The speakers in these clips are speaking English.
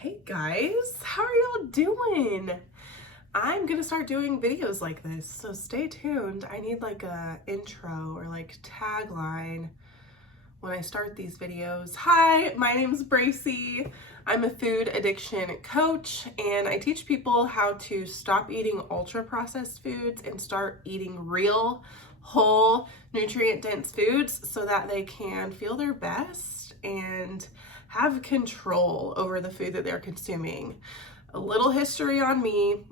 Hey guys, how are y'all doing? I'm gonna start doing videos like this, so stay tuned. I need like a intro or like tagline when I start these videos. Hi, my name is Bracy. I'm a food addiction coach and I teach people how to stop eating ultra processed foods and start eating real, whole, nutrient dense foods so that they can feel their best and have control over the food that they're consuming. A little history on me.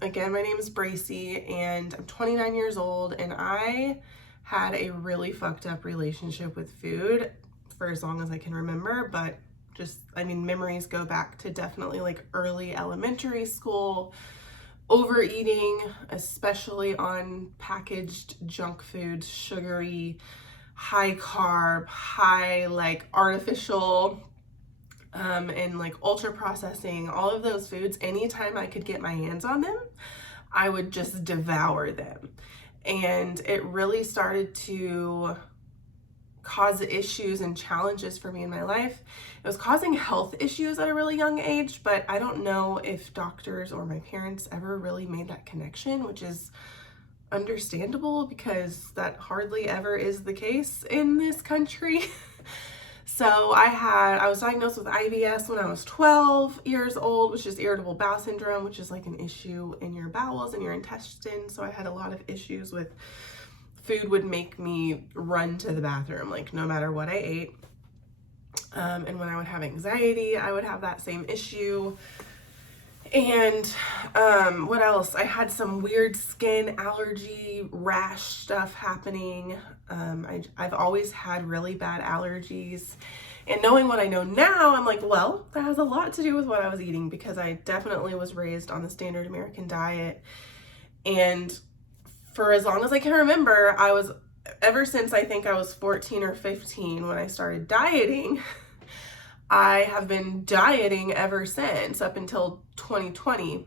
Again, my name is Bracy and I'm 29 years old and I had a really fucked up relationship with food for as long as I can remember, but memories go back to definitely like early elementary school, overeating, especially on packaged junk foods, sugary, high carb, high like artificial, and like ultra processing, all of those foods. Anytime I could get my hands on them, I would just devour them. And it really started to cause issues and challenges for me in my life. It was causing health issues at a really young age, but I don't know if doctors or my parents ever really made that connection, which is understandable because that hardly ever is the case in this country. So I was diagnosed with IBS when I was 12 years old, which is irritable bowel syndrome, which is like an issue in your bowels and your intestines. So I had a lot of issues with food would make me run to the bathroom, like no matter what I ate. And when I would have anxiety, I would have that same issue. And what else? I had some weird skin allergy, rash stuff happening. I've always had really bad allergies. And knowing what I know now, I'm like, well, that has a lot to do with what I was eating because I definitely was raised on the standard American diet. And for as long as I can remember, ever since I think I was 14 or 15 when I started dieting, I have been dieting ever since up until 2020,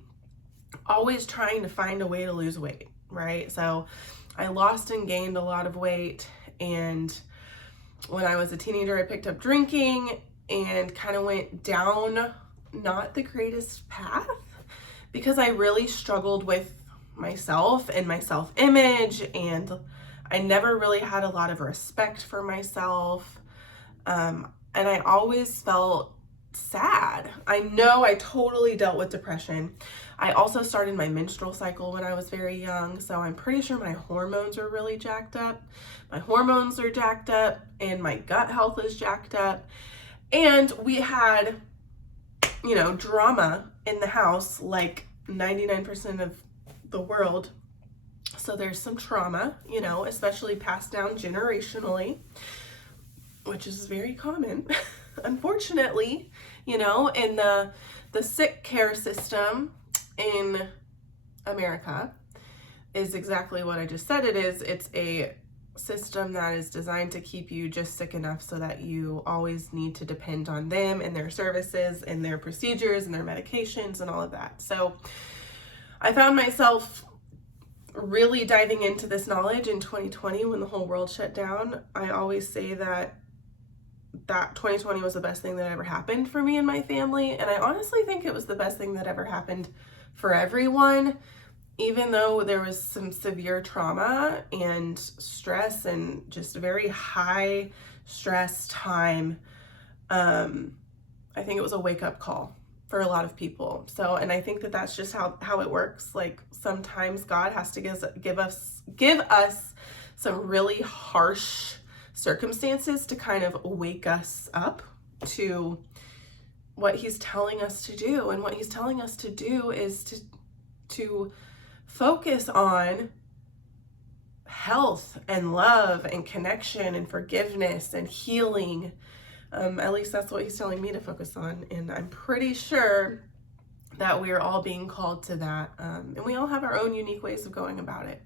always trying to find a way to lose weight, right? So I lost and gained a lot of weight. And when I was a teenager, I picked up drinking and kind of went down not the greatest path because I really struggled with myself and my self-image, and I never really had a lot of respect for myself. And I always felt sad. I know I totally dealt with depression. I also started my menstrual cycle when I was very young, so I'm pretty sure my hormones are really jacked up. My hormones are jacked up, and my gut health is jacked up. And we had, drama in the house like 99% of the world. So there's some trauma, especially passed down generationally, which is very common, unfortunately, in the sick care system in America is exactly what I just said it is. It's a system that is designed to keep you just sick enough so that you always need to depend on them and their services and their procedures and their medications and all of that. So I found myself really diving into this knowledge in 2020 when the whole world shut down. I always say that 2020 was the best thing that ever happened for me and my family. And I honestly think it was the best thing that ever happened for everyone, even though there was some severe trauma and stress and just very high stress time. I think it was a wake-up call for a lot of people. So, and I think that that's just how it works. Like sometimes God has to give us some really harsh circumstances to kind of wake us up to what he's telling us to do. And what he's telling us to do is to focus on health and love and connection and forgiveness and healing. At least that's what he's telling me to focus on. And I'm pretty sure that we're all being called to that. And we all have our own unique ways of going about it.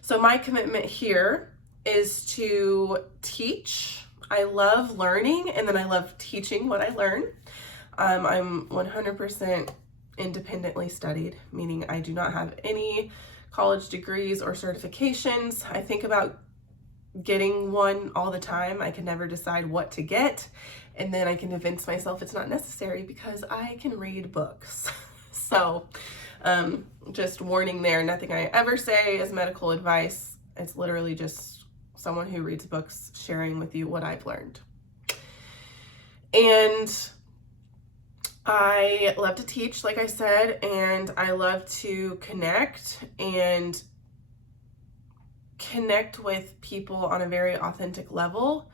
So my commitment here is to teach. I love learning, and then I love teaching what I learn. I'm 100% independently studied, meaning I do not have any college degrees or certifications. I think about getting one all the time. I can never decide what to get. and then I can convince myself it's not necessary because I can read books. So just warning there, nothing I ever say is medical advice. It's literally just someone who reads books sharing with you what I've learned. And I love to teach, like I said, and I love to connect with people on a very authentic level.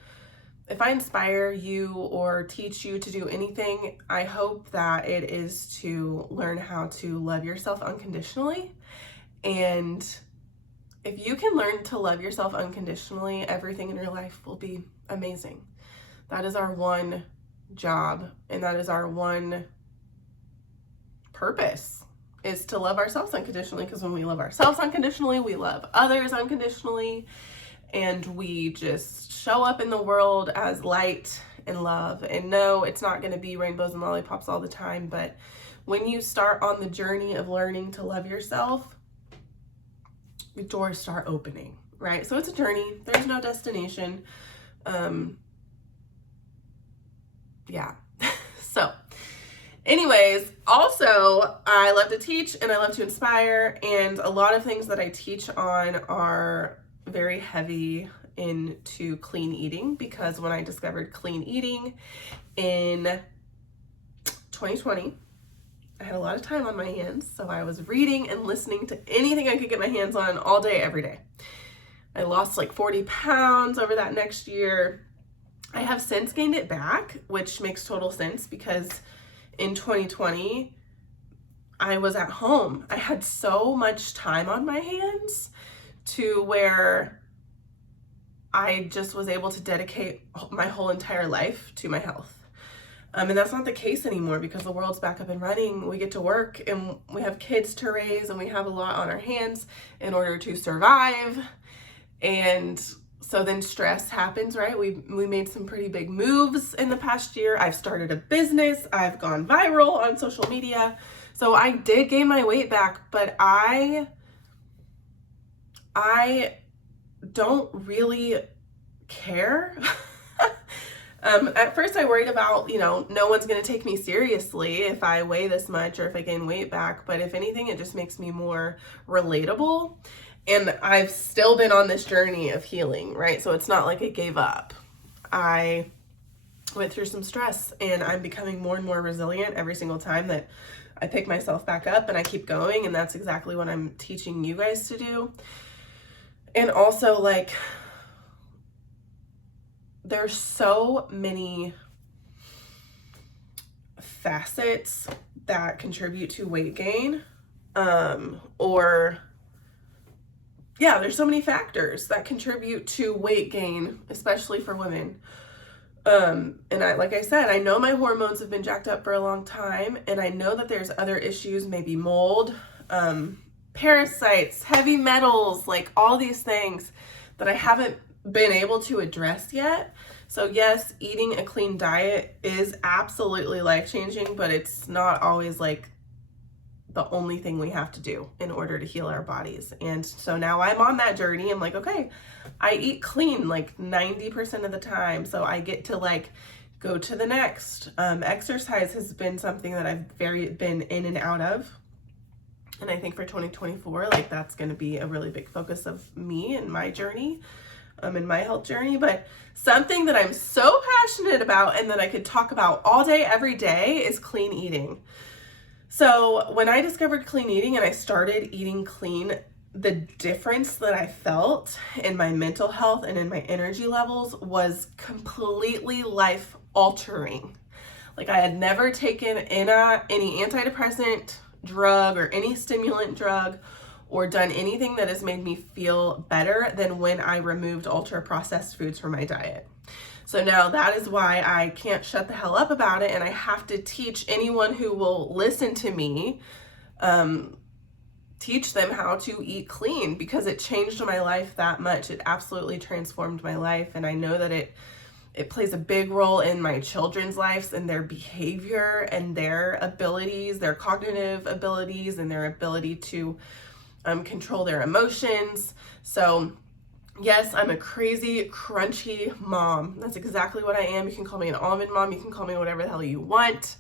If I inspire you or teach you to do anything, I hope that it is to learn how to love yourself unconditionally. And if you can learn to love yourself unconditionally, everything in your life will be amazing. That is our one job, and that is our one purpose, is to love ourselves unconditionally, because when we love ourselves unconditionally, we love others unconditionally, and we just show up in the world as light and love. And no, it's not going to be rainbows and lollipops all the time, but when you start on the journey of learning to love yourself, the doors start opening, right? So it's a journey. There's no destination. Yeah. So anyways, also I love to teach and I love to inspire, and a lot of things that I teach on are very heavy into clean eating, because when I discovered clean eating in 2020, I had a lot of time on my hands, so I was reading and listening to anything I could get my hands on all day, every day. I lost like 40 pounds over that next year. I have since gained it back, which makes total sense, because in 2020, I was at home. I had so much time on my hands to where I just was able to dedicate my whole entire life to my health. And that's not the case anymore, because the world's back up and running. We get to work and we have kids to raise, and we have a lot on our hands in order to survive. And so then stress happens, right? We made some pretty big moves in the past year. I've started a business. I've gone viral on social media. So I did gain my weight back, but I don't really care. At first I worried about, no one's going to take me seriously if I weigh this much or if I gain weight back. But if anything, it just makes me more relatable. And I've still been on this journey of healing, right? So it's not like I gave up. I went through some stress, and I'm becoming more and more resilient every single time that I pick myself back up and I keep going. And that's exactly what I'm teaching you guys to do. And also, like, there's so many facets that contribute to weight gain, there's so many factors that contribute to weight gain, especially for women. And like I said, I know my hormones have been jacked up for a long time, and I know that there's other issues, maybe mold, parasites, heavy metals, like all these things that I haven't been able to address yet. So yes, eating a clean diet is absolutely life-changing, but it's not always like the only thing we have to do in order to heal our bodies. And so now I'm on that journey. I'm like, okay, I eat clean like 90% of the time. So I get to like go to the next. Exercise has been something that I've been in and out of. And I think for 2024, like that's going to be a really big focus of me and my journey, in my health journey. But something that I'm so passionate about and that I could talk about all day, every day is clean eating. So when I discovered clean eating and I started eating clean, the difference that I felt in my mental health and in my energy levels was completely life altering. Like I had never taken any antidepressant drug or any stimulant drug or done anything that has made me feel better than when I removed ultra processed foods from my diet. So now that is why I can't shut the hell up about it, and I have to teach anyone who will listen to me, teach them how to eat clean, because it changed my life that much. It absolutely transformed my life, and I know that it plays a big role in my children's lives and their behavior and their abilities, their cognitive abilities, and their ability to control their emotions. So Yes, I'm a crazy, crunchy mom. That's exactly what I am. You can call me an almond mom. You can call me whatever the hell you want.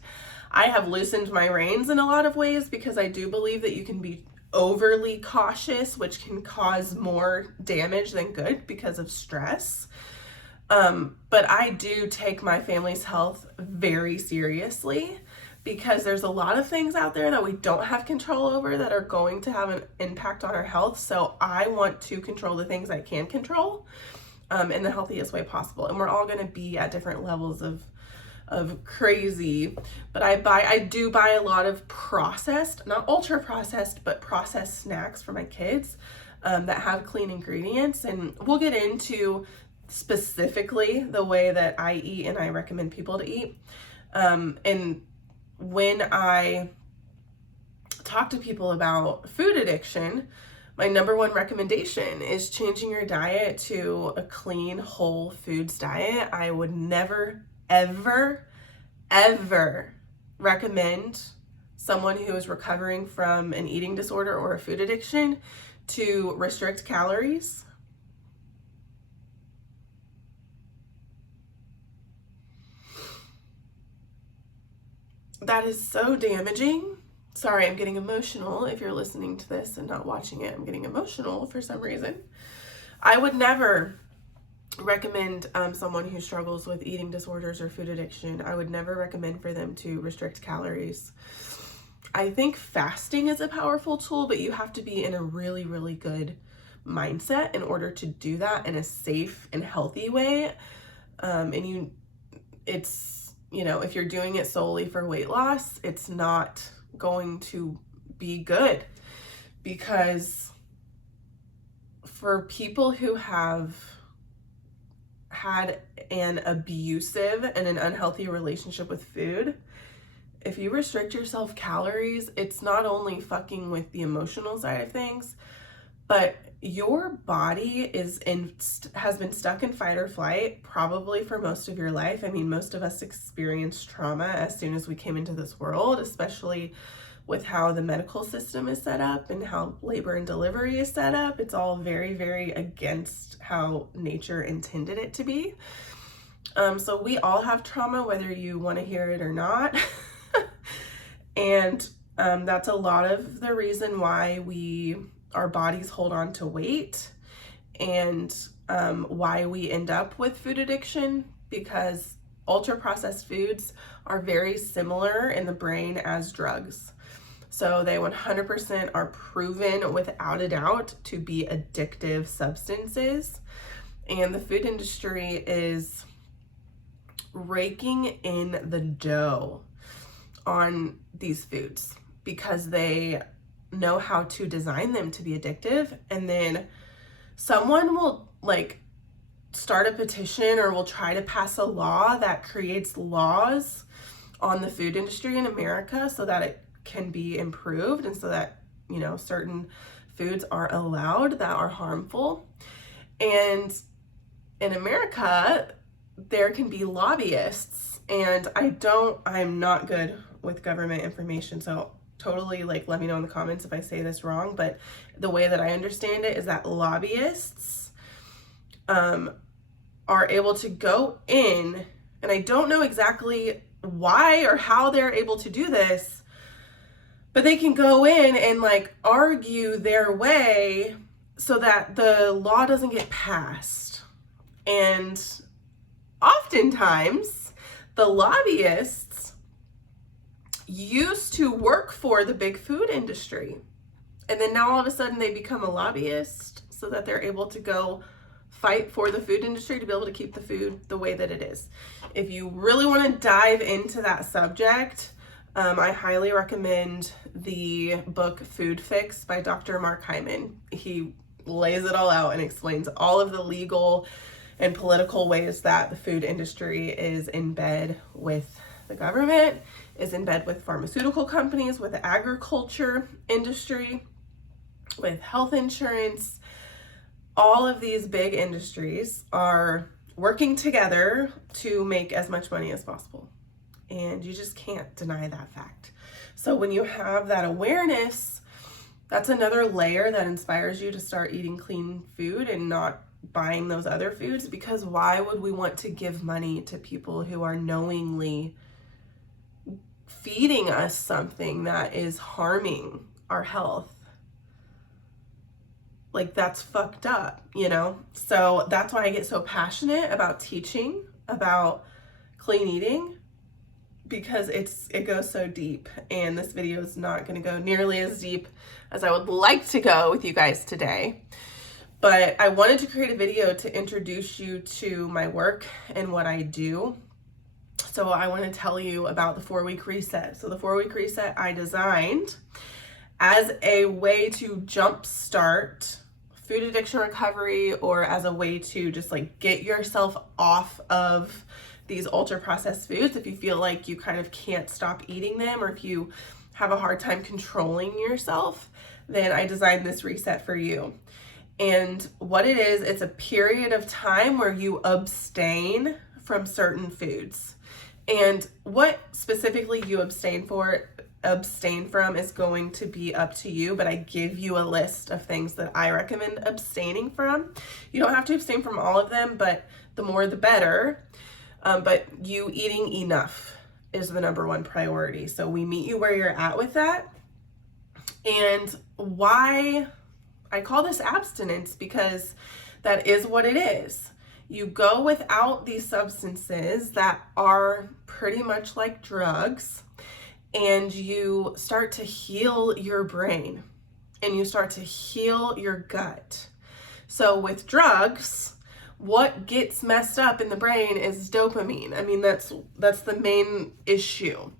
I have loosened my reins in a lot of ways because I do believe that you can be overly cautious, which can cause more damage than good because of stress. But I do take my family's health very seriously because there's a lot of things out there that we don't have control over that are going to have an impact on our health. So I want to control the things I can control in the healthiest way possible. And we're all going to be at different levels of crazy, but I do buy a lot of processed, not ultra processed, but processed snacks for my kids that have clean ingredients. And we'll get into specifically the way that I eat and I recommend people to eat. And when I talk to people about food addiction, my number one recommendation is changing your diet to a clean, whole foods diet. I would never, ever, ever recommend someone who is recovering from an eating disorder or a food addiction to restrict calories. That is so damaging. Sorry, I'm getting emotional. If you're listening to this and not watching it, I'm getting emotional for some reason. I would never recommend someone who struggles with eating disorders or food addiction. I would never recommend for them to restrict calories. I think fasting is a powerful tool, but you have to be in a really, really good mindset in order to do that in a safe and healthy way. If you're doing it solely for weight loss, it's not going to be good, because for people who have had an abusive and an unhealthy relationship with food, if you restrict yourself calories, it's not only fucking with the emotional side of things, but your body has been stuck in fight or flight probably for most of your life. I mean, most of us experienced trauma as soon as we came into this world, especially with how the medical system is set up and how labor and delivery is set up. It's all very, very against how nature intended it to be. So we all have trauma, whether you want to hear it or not. And that's a lot of the reason why our bodies hold on to weight, and why we end up with food addiction, because ultra processed foods are very similar in the brain as drugs. So they 100% are proven without a doubt to be addictive substances. And the food industry is raking in the dough on these foods because they know how to design them to be addictive. And then someone will start a petition or will try to pass a law that creates laws on the food industry in America so that it can be improved, and so that certain foods are allowed that are harmful. And in America there can be lobbyists, and I'm not good with government information, so totally let me know in the comments if I say this wrong, but the way that I understand it is that lobbyists are able to go in, and I don't know exactly why or how they're able to do this, but they can go in and argue their way so that the law doesn't get passed. And oftentimes the lobbyists used to work for the big food industry, and then now all of a sudden they become a lobbyist so that they're able to go fight for the food industry to be able to keep the food the way that it is. If you really want to dive into that subject, I highly recommend the book Food Fix by Dr. Mark Hyman. He lays it all out and explains all of the legal and political ways that the food industry is in bed with the government, is in bed with pharmaceutical companies, with the agriculture industry, with health insurance. All of these big industries are working together to make as much money as possible. And you just can't deny that fact. So when you have that awareness, that's another layer that inspires you to start eating clean food and not buying those other foods, because why would we want to give money to people who are knowingly feeding us something that is harming our health? Like, that's fucked up, you know? So that's why I get so passionate about teaching about clean eating, because it goes so deep, and this video is not going to go nearly as deep as I would like to go with you guys today. But I wanted to create a video to introduce you to my work and what I do. So I want to tell you about the 4-week reset. So the 4-week reset I designed as a way to jumpstart food addiction recovery, or as a way to just like get yourself off of these ultra processed foods if you feel like you kind of can't stop eating them, or if you have a hard time controlling yourself, then I designed this reset for you. And what it is, it's a period of time where you abstain from certain foods. And what specifically you abstain from is going to be up to you, but I give you a list of things that I recommend abstaining from. You don't have to abstain from all of them, but the more the better. But you eating enough is the number one priority. So we meet you where you're at with that. And why I call this abstinence, because that is what it is. You go without these substances that are pretty much like drugs, and you start to heal your brain, and you start to heal your gut. So with drugs, what gets messed up in the brain is dopamine. I mean, that's the main issue,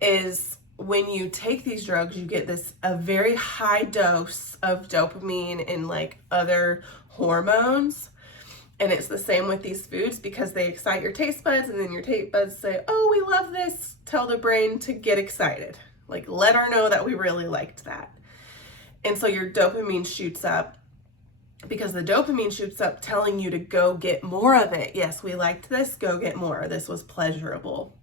is when you take these drugs, you get a very high dose of dopamine and like other hormones. And it's the same with these foods, because they excite your taste buds, and then your taste buds say, oh, we love this. Tell the brain to get excited. Like, let her know that we really liked that. And so your dopamine shoots up, because the dopamine shoots up telling you to go get more of it. Yes, we liked this, go get more. This was pleasurable.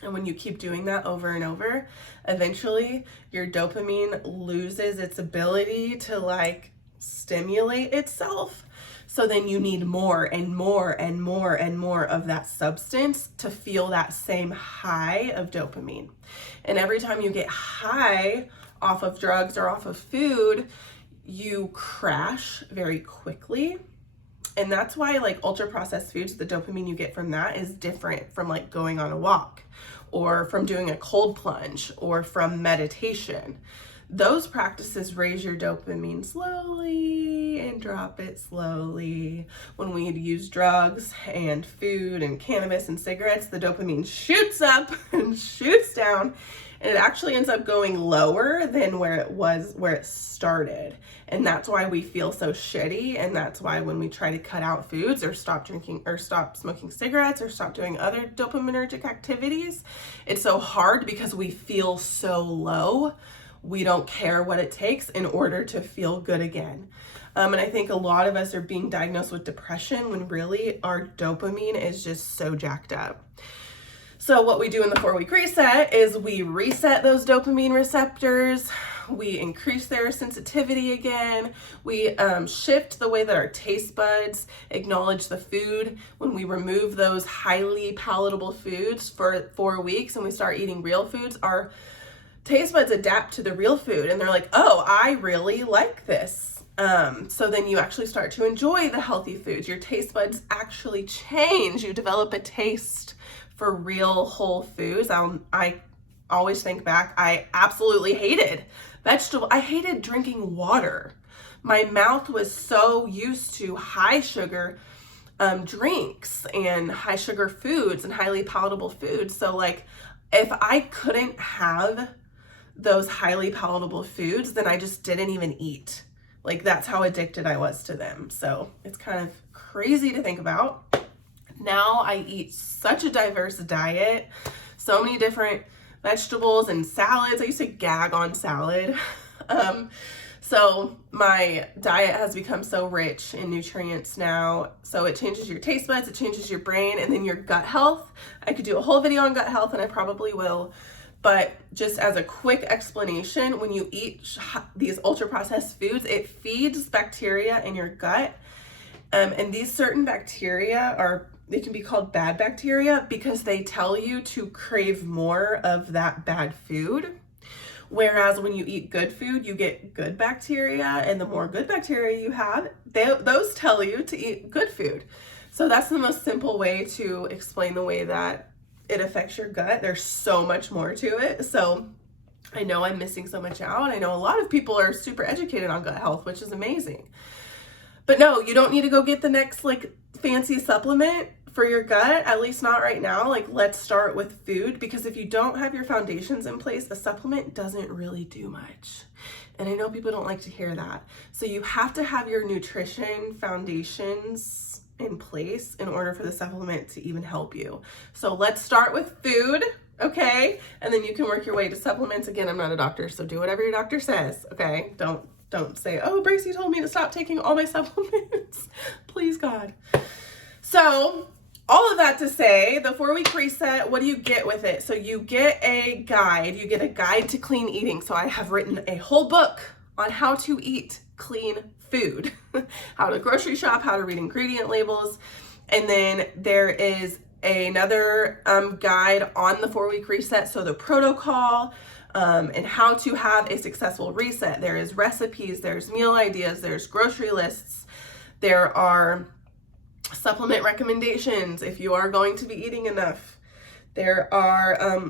And when you keep doing that over and over, eventually your dopamine loses its ability to like stimulate itself. So then you need more and more and more and more of that substance to feel that same high of dopamine. And every time you get high off of drugs or off of food, you crash very quickly. And that's why like ultra processed foods, the dopamine you get from that is different from like going on a walk, or from doing a cold plunge, or from meditation. Those practices raise your dopamine slowly and drop it slowly. When we use drugs and food and cannabis and cigarettes, the dopamine shoots up and shoots down, and it actually ends up going lower than where it started. And that's why we feel so shitty. And that's why when we try to cut out foods, or stop drinking, or stop smoking cigarettes, or stop doing other dopaminergic activities, it's so hard, because we feel so low. We don't care what it takes in order to feel good again. And I think a lot of us are being diagnosed with depression when really our dopamine is just so jacked up. So what we do in the 4-week reset is we reset those dopamine receptors. We increase their sensitivity again. We shift the way that our taste buds acknowledge the food. When we remove those highly palatable foods for 4 weeks and we start eating real foods, our taste buds adapt to the real food, and they're like, oh, I really like this. So then you actually start to enjoy the healthy foods. Your taste buds actually change. You develop a taste for real whole foods. I always think back, I absolutely hated I hated drinking water. My mouth was so used to high sugar drinks and high sugar foods and highly palatable foods. So like, if I couldn't have those highly palatable foods, then I just didn't even eat. Like, that's how addicted I was to them. So it's kind of crazy to think about. Now I eat such a diverse diet, so many different vegetables and salads. I used to gag on salad. So my diet has become so rich in nutrients now. So it changes your taste buds, it changes your brain, and then your gut health. I could do a whole video on gut health, and I probably will. But just as a quick explanation, when you eat these ultra processed foods, it feeds bacteria in your gut And these certain bacteria they can be called bad bacteria because they tell you to crave more of that bad food. Whereas when you eat good food, you get good bacteria, and the more good bacteria you have, those tell you to eat good food. So that's the most simple way to explain the way that it affects your gut. There's so much more to it. So I know I'm missing so much out. I know a lot of people are super educated on gut health, which is amazing. But no, you don't need to go get the next like fancy supplement for your gut, at least not right now. Like, let's start with food, because if you don't have your foundations in place, a supplement doesn't really do much. And I know people don't like to hear that. So you have to have your nutrition foundations in place in order for the supplement to even help you. So let's start with food, okay? And then you can work your way to supplements. Again, I'm not a doctor, so do whatever your doctor says, okay? Don't say, oh, Bracy told me to stop taking all my supplements. Please, God. So all of that to say, the 4-week reset, what do you get with it? So you get a guide. You get a guide to clean eating. So I have written a whole book on how to eat clean food, how to grocery shop, how to read ingredient labels. And then there is another guide on the 4-week reset. So the protocol, and how to have a successful reset. There is recipes, there's meal ideas, there's grocery lists, there are supplement recommendations if you are going to be eating enough. There are,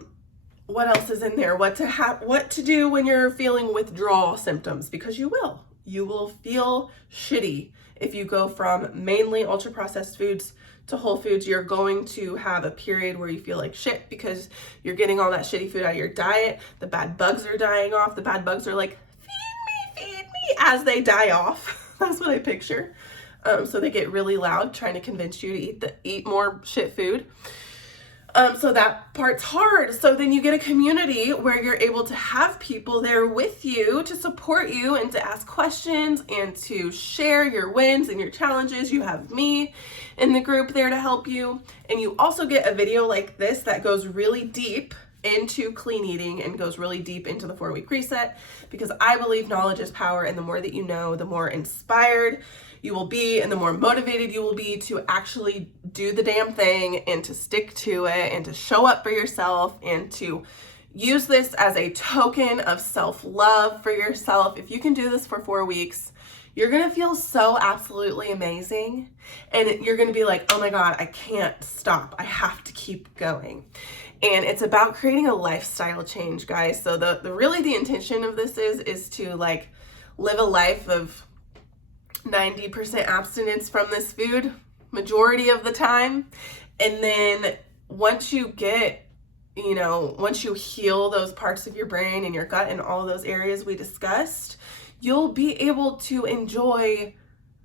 what else is in there? What to do when you're feeling withdrawal symptoms, because you will feel shitty if you go from mainly ultra processed foods to whole foods. You're going to have a period where you feel like shit because you're getting all that shitty food out of your diet. The bad bugs are dying off. The bad bugs are like, feed me as they die off. That's what I picture. So they get really loud trying to convince you to eat more shit food. So that part's hard. So then you get a community where you're able to have people there with you to support you and to ask questions and to share your wins and your challenges. You have me in the group there to help you. And you also get a video like this that goes really deep into clean eating and goes really deep into the 4-week reset, because I believe knowledge is power, and the more that you know, the more inspired you will be and the more motivated you will be to actually do the damn thing and to stick to it and to show up for yourself and to use this as a token of self-love for yourself. If you can do this for 4 weeks, you're gonna feel so absolutely amazing, and you're gonna be like, oh my God, I can't stop. I have to keep going. And it's about creating a lifestyle change, guys. So the intention of this is to like live a life of 90% abstinence from this food majority of the time. And then once you get, once you heal those parts of your brain and your gut and all those areas we discussed, you'll be able to enjoy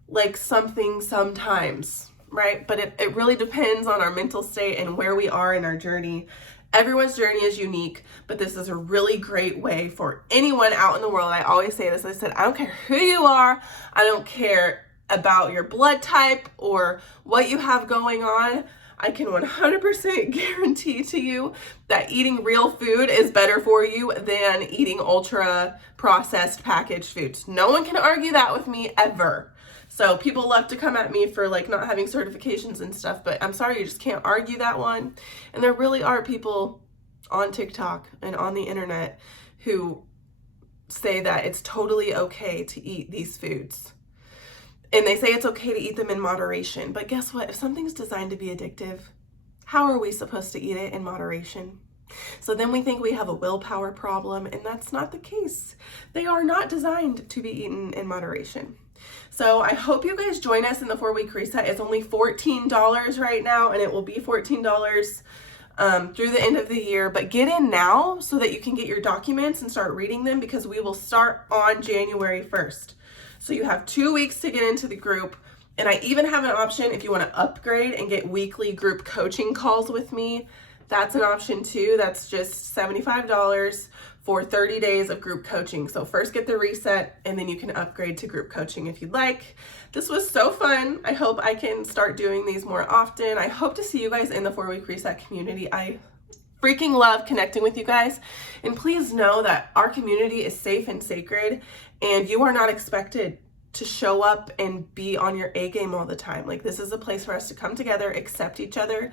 like something sometimes, right? But it really depends on our mental state and where we are in our journey. Everyone's journey is unique, but this is a really great way for anyone out in the world. I always say this. I said, I don't care who you are. I don't care about your blood type or what you have going on. I can 100% guarantee to you that eating real food is better for you than eating ultra processed packaged foods. No one can argue that with me ever. So people love to come at me for like not having certifications and stuff, but I'm sorry, you just can't argue that one. And there really are people on TikTok and on the internet who say that it's totally okay to eat these foods. And they say it's okay to eat them in moderation. But guess what? If something's designed to be addictive, how are we supposed to eat it in moderation? So then we think we have a willpower problem, and that's not the case. They are not designed to be eaten in moderation. So I hope you guys join us in the 4-week reset. It's only $14 right now, and it will be $14 through the end of the year. But get in now so that you can get your documents and start reading them, because we will start on January 1st. So you have 2 weeks to get into the group. And I even have an option if you want to upgrade and get weekly group coaching calls with me. That's an option too. That's just $75 for 30 days of group coaching. So first get the reset, and then you can upgrade to group coaching if you'd like. This was so fun. I hope I can start doing these more often. I hope to see you guys in the 4-week reset community. I freaking love connecting with you guys. And please know that our community is safe and sacred, and you are not expected to show up and be on your A game all the time. Like, this is a place for us to come together, accept each other,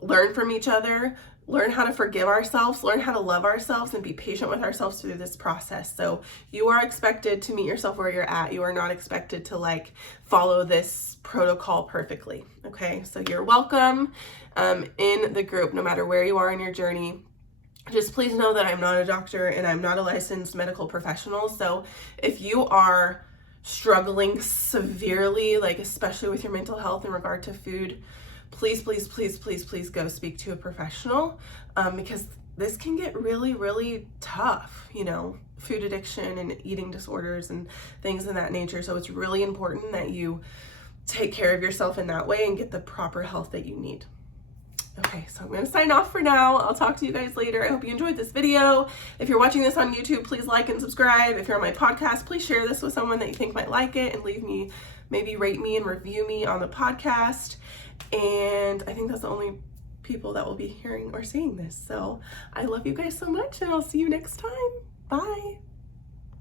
learn from each other, learn how to forgive ourselves, learn how to love ourselves, and be patient with ourselves through this process. So you are expected to meet yourself where you're at. You are not expected to like follow this protocol perfectly. Okay, so you're welcome in the group, no matter where you are in your journey. Just please know that I'm not a doctor and I'm not a licensed medical professional. So if you are struggling severely, like especially with your mental health in regard to food, please go speak to a professional, because this can get really, really tough, you know, food addiction and eating disorders and things of that nature. So it's really important that you take care of yourself in that way and get the proper help that you need. Okay, so I'm going to sign off for now. I'll talk to you guys later. I hope you enjoyed this video. If you're watching this on YouTube, please like and subscribe. If you're on my podcast, please share this with someone that you think might like it and leave me, maybe rate me and review me on the podcast. And I think that's the only people that will be hearing or seeing this. So I love you guys so much, and I'll see you next time.